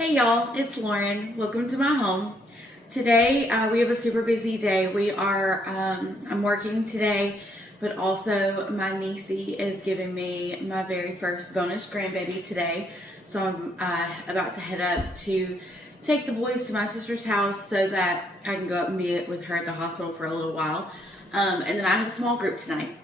Hey y'all, it's Lauren. Welcome to my home. Today we have a super busy day. I'm working today, but also my niecey is giving me my very first bonus grandbaby today. So I'm about to head up to take the boys to my sister's house so that I can go up and be with her at the hospital for a little while. And then I have a small group tonight.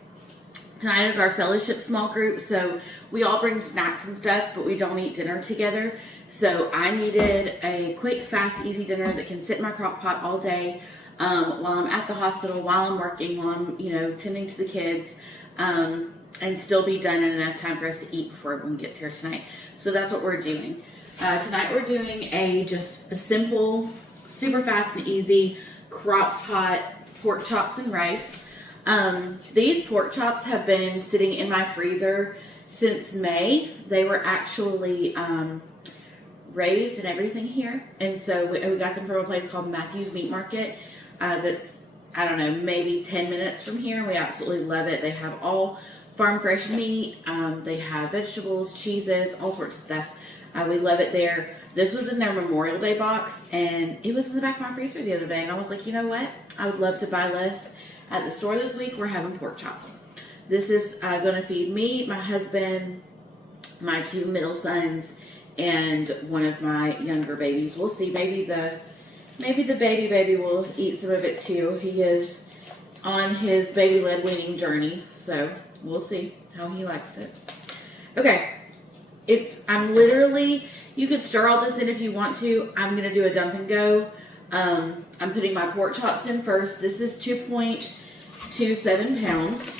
Tonight is our fellowship small group, so we all bring snacks and stuff, but we don't eat dinner together. So I needed a quick, fast, easy dinner that can sit in my crock pot all day while I'm at the hospital, while I'm working, while I'm, tending to the kids, and still be done in enough time for us to eat before everyone gets here tonight. So that's what we're doing. Tonight we're doing just a simple, super fast and easy crock pot pork chops and rice. These pork chops have been sitting in my freezer since May. They were actually raised and everything here, and so we got them from a place called Matthew's Meat Market that's, I don't know, maybe 10 minutes from here. We absolutely love it. They have all farm fresh meat, they have vegetables, cheeses, all sorts of stuff. We love it there. This was in their Memorial Day box, and it was in the back of my freezer the other day, and I was like, you know what, I would love to buy less. At the store this week, we're having pork chops. This is going to feed me, my husband, my two middle sons, and one of my younger babies. We'll see. Maybe the baby will eat some of it too. He is on his baby-led weaning journey, so we'll see how he likes it. Okay, you could stir all this in if you want to. I'm going to do a dump and go. I'm putting my pork chops in first. This is 2.27 pounds.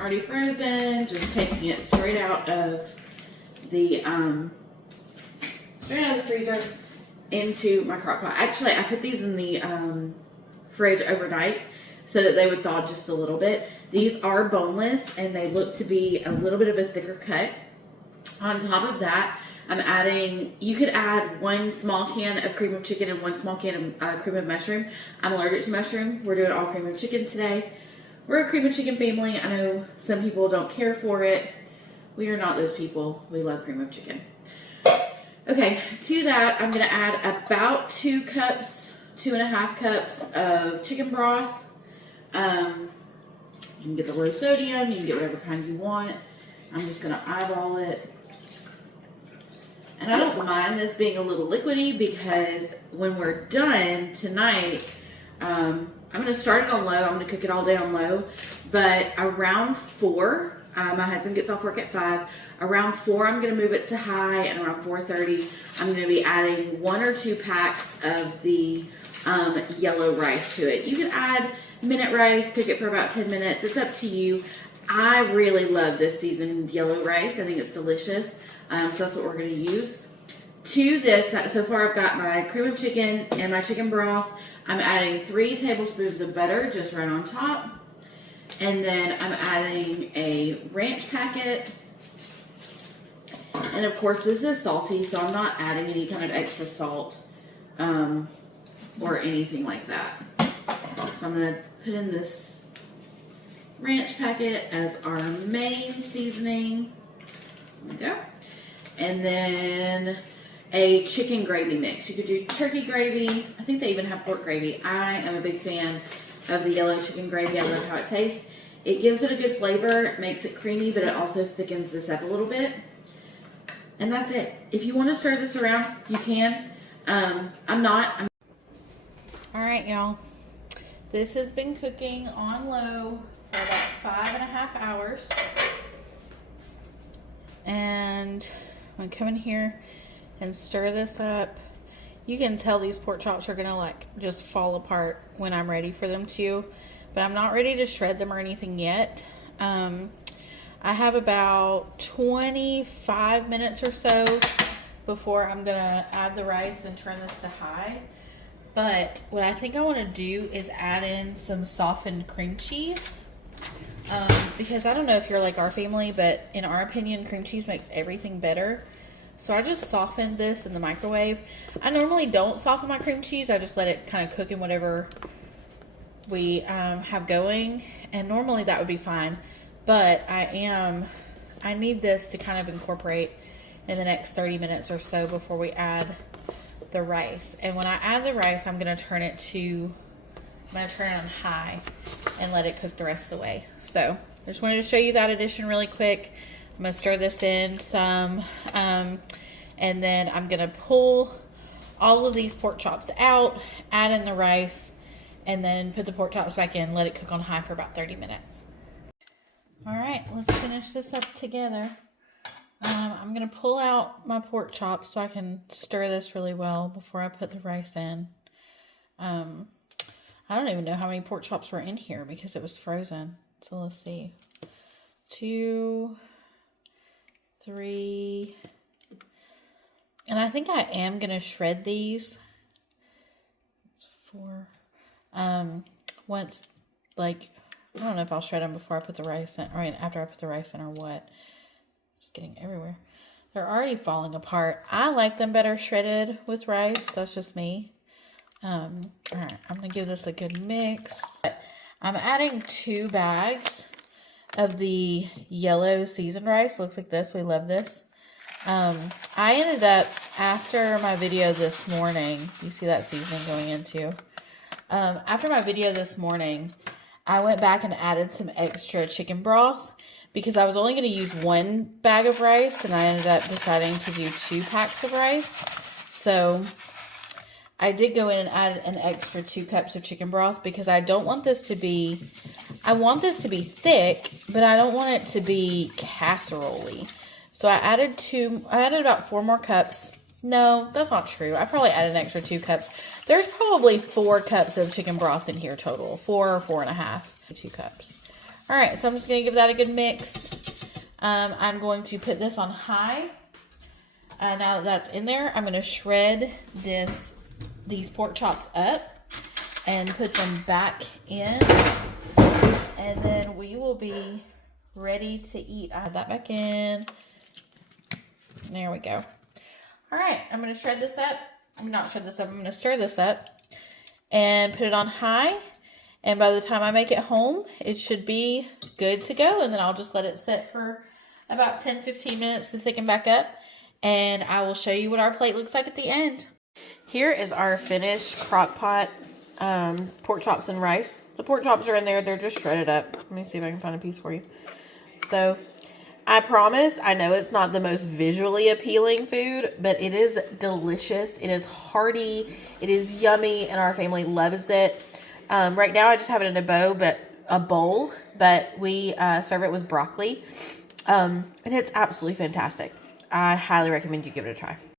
Already frozen. Just taking it straight out of the freezer into my crock pot. Actually, I put these in the fridge overnight so that they would thaw just a little bit. These are boneless and they look to be a little bit of a thicker cut. On top of that, you could add 1 small can of cream of chicken and 1 small can of cream of mushroom. I'm allergic to mushroom. We're doing all cream of chicken today. We're a cream of chicken family. I know some people don't care for it. We are not those people. We love cream of chicken. Okay, to that, I'm going to add about 2.5 cups of chicken broth. You can get the low sodium. You can get whatever kind you want. I'm just going to eyeball it. And I don't mind this being a little liquidy because when we're done tonight, I'm going to start it on low. I'm going to cook it all day on low. But around 4, my husband gets off work at 5. Around 4, I'm going to move it to high. And around 4:30, I'm going to be adding 1 or 2 packs of the yellow rice to it. You can add minute rice, cook it for about 10 minutes. It's up to you. I really love this seasoned yellow rice. I think it's delicious. So that's what we're going to use. To this, so far I've got my cream of chicken and my chicken broth. I'm adding 3 tablespoons of butter just right on top. And then I'm adding a ranch packet. And of course this is salty, so I'm not adding any kind of extra salt or anything like that. So I'm going to put in this ranch packet as our main seasoning. There we go. And then a chicken gravy mix. You could do turkey gravy. I think they even have pork gravy. I am a big fan of the yellow chicken gravy. I love how it tastes. It gives it a good flavor. It makes it creamy, but it also thickens this up a little bit. And that's it. If you want to stir this around, you can. I'm not. All right, y'all. This has been cooking on low for about 5.5 hours. And I'm going to come in here and stir this up. You can tell these pork chops are going to just fall apart when I'm ready for them to. But I'm not ready to shred them or anything yet. I have about 25 minutes or so before I'm going to add the rice and turn this to high. But what I think I want to do is add in some softened cream cheese. Because I don't know if you're like our family, but in our opinion, cream cheese makes everything better. So I just softened this in the microwave. I normally don't soften my cream cheese. I just let it kind of cook in whatever we have going. And normally that would be fine. But I need this to kind of incorporate in the next 30 minutes or so before we add the rice. And when I add the rice, I'm going to turn it on high and let it cook the rest of the way. So I just wanted to show you that addition really quick. I'm going to stir this in some, and then I'm going to pull all of these pork chops out, add in the rice, and then put the pork chops back in, let it cook on high for about 30 minutes. All right, let's finish this up together. I'm going to pull out my pork chops so I can stir this really well before I put the rice in. I don't even know how many pork chops were in here because it was frozen. So let's see. 2, 3, and I think I am going to shred these. It's 4. Once, like, I don't know if I'll shred them before I put the rice in, or after I put the rice in or what. It's getting everywhere. They're already falling apart. I like them better shredded with rice. That's just me. All right, I'm going to give this a good mix. I'm adding 2 bags of the yellow seasoned rice. Looks like this. We love this. I ended up, after my video this morning, you see that seasoning going into. After my video this morning, I went back and added some extra chicken broth because I was only going to use 1 bag of rice, and I ended up deciding to do 2 packs of rice. So I did go in and add an extra 2 cups of chicken broth because I don't want this to be, I want this to be thick, but I don't want it to be casserole-y. So I added about 4 more cups. No, that's not true. I probably added an extra 2 cups. There's probably 4 cups of chicken broth in here total. 4 or 4.5, 2 cups. All right, so I'm just going to give that a good mix. I'm going to put this on high. Now that that's in there, I'm going to shred these pork chops up and put them back in. And then we will be ready to eat. I have that back in. There we go. All right, I'm going to shred this up. I'm not shred this up. I'm going to stir this up and put it on high. And by the time I make it home, it should be good to go. And then I'll just let it sit for about 10-15 minutes to thicken back up. And I will show you what our plate looks like at the end. Here is our finished crock pot pork chops and rice. The pork chops are in there. They're just shredded up. Let me see if I can find a piece for you. So I promise, I know it's not the most visually appealing food, but it is delicious. It is hearty. It is yummy, and our family loves it. Right now, I just have it in a bowl, but we serve it with broccoli, and it's absolutely fantastic. I highly recommend you give it a try.